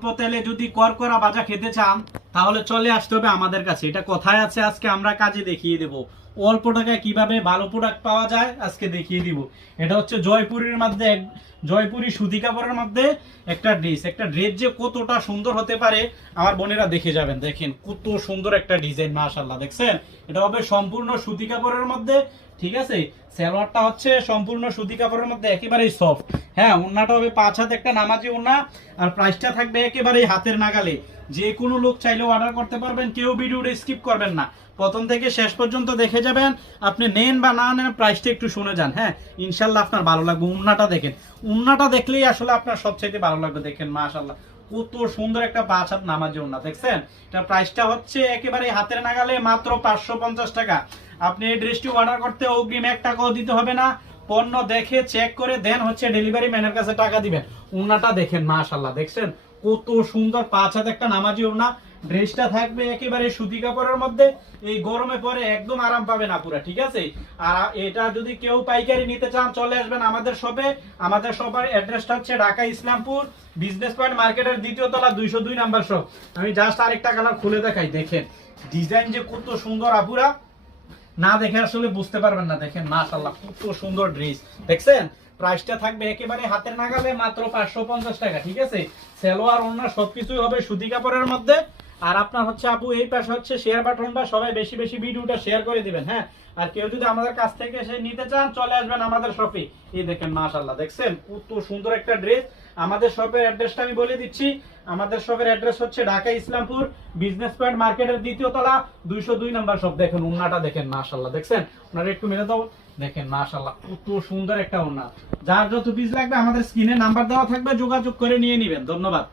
তেলে যদি করকরা ভাজা খেতে চান তাহলে চলে আসতে হবে আমাদের কাছে। এটা কোথায় আছে আজকে আমরা কাজে দেখিয়ে দেব। অল্প টাকায় কিভাবে ভালো প্রোডাক্ট পাওয়া যায় আজকে দেখিয়ে দিব। এটা হচ্ছে জয়পুরের মধ্যে জয়পুরি সুতি কাপড়ের মধ্যে একটা ড্রেস যে কতটা সুন্দর হতে পারে আমার বোনেরা দেখে যাবেন। দেখেন কত সুন্দর একটা ডিজাইন, মাশাআল্লাহ। দেখছেন এটা হবে সম্পূর্ণ সুতি কাপড়ের মধ্যে, ঠিক আছে। সালোয়ারটা হচ্ছে সম্পূর্ণ সুতি কাপড়ের মধ্যে একেবারেই সফট। হ্যাঁ, ওন্নাটা হবে 5 হাত একটা নামাজি ওন্না, আর প্রাইসটা থাকবে একেবারেই হাতের নাগালে। যে কোনো লোক চাইলেও অর্ডার করতে পারবেন, কেউ ভিডিওটা স্কিপ করবেন না, প্রথম থেকে শেষ পর্যন্ত দেখে যাবেন। আপনি নেন বা না নেন প্রাইসটা একটু শুনে যান। হ্যাঁ, ইনশাল্লাহ আপনার ভালো লাগবে। উন্নাটা দেখেন, উন্নাটা দেখলেই আসলে আপনার সবচেয়ে ভালো লাগবে। দেখেন মাশাআল্লাহ কত সুন্দর একটা 5 হাত নামাজি ওন্না, দেখছেন। এটার প্রাইসটা হচ্ছে একেবারে হাতের নাগালে, মাত্র 550 টাকা। আপনি এই ড্রেসটি অর্ডার করতে অগ্রিম 1 টাকাও দিতে হবে না। পণ্য দেখে চেক করে দেন হচ্ছে ডেলিভারি ম্যানের কাছে টাকা দিবেন। উন্নাটা দেখেন মাশাআল্লাহ, দেখছেন কত সুন্দর 5 হাত একটা নামাজি ওন্না। ড্রেসটা থাকবে একেবারে সুতি কাপড়ের মধ্যে, এই গরমে পরে একদম আরাম পাবেন আপুরা, ঠিক আছে। আর এটা যদি কেউ পাইকারি নিতে চান চলে আসবেন আমাদের শপে। আমাদের শপের অ্যাড্রেসটা হচ্ছে ঢাকা ইসলামপুর বিজনেস পয়েন্ট মার্কেটের 2য় তলা 202 নাম্বার শপ। আমি জাস্ট আরেকটা কালার খুলে দেখাই। দেখেন ডিজাইন যে কত সুন্দর আপুরা, না দেখে আসলে বুঝতে পারবেন না। দেখেন মাশাআল্লাহ কত সুন্দর ড্রেস, দেখছেন। প্রাইসটা থাকবে একেবারে হাতের নাগালে, মাত্র 550 টাকা, ঠিক আছে। সালোয়ার ওড়না সবকিছুই হবে সুতি কাপড়ের মধ্যে। আর আপনার হচ্ছে আপু এই পাশে হচ্ছে শেয়ার বাটনটা সবাই বেশি বেশি ভিডিওটা শেয়ার করে দিবেন। হ্যাঁ, আর কেউ যদি আমাদের কাছ থেকে এসে নিতে চান চলে আসবেন আমাদের শপে। এই দেখেন মাশাআল্লাহ, দেখছেন কত সুন্দর একটা ড্রেস। আমাদের শপের অ্যাড্রেসটা আমি বলে দিচ্ছি। আমাদের শপের অ্যাড্রেস হচ্ছে ঢাকা ইসলামপুর বিজনেস পয়েন্ট মার্কেটের 2য় তলা 202 নাম্বার শপ। দেখেন ওন্নাটা দেখেন মাশাআল্লাহ, দেখছেন। ওনারা একটু মেরে দাও, দেখেন মাশাআল্লাহ কত সুন্দর একটা ওন্না। যার যত পিস লাগবে আমাদের স্ক্রিনে নাম্বার দেওয়া থাকবে, যোগাযোগ করে নিয়ে নেবেন। ধন্যবাদ।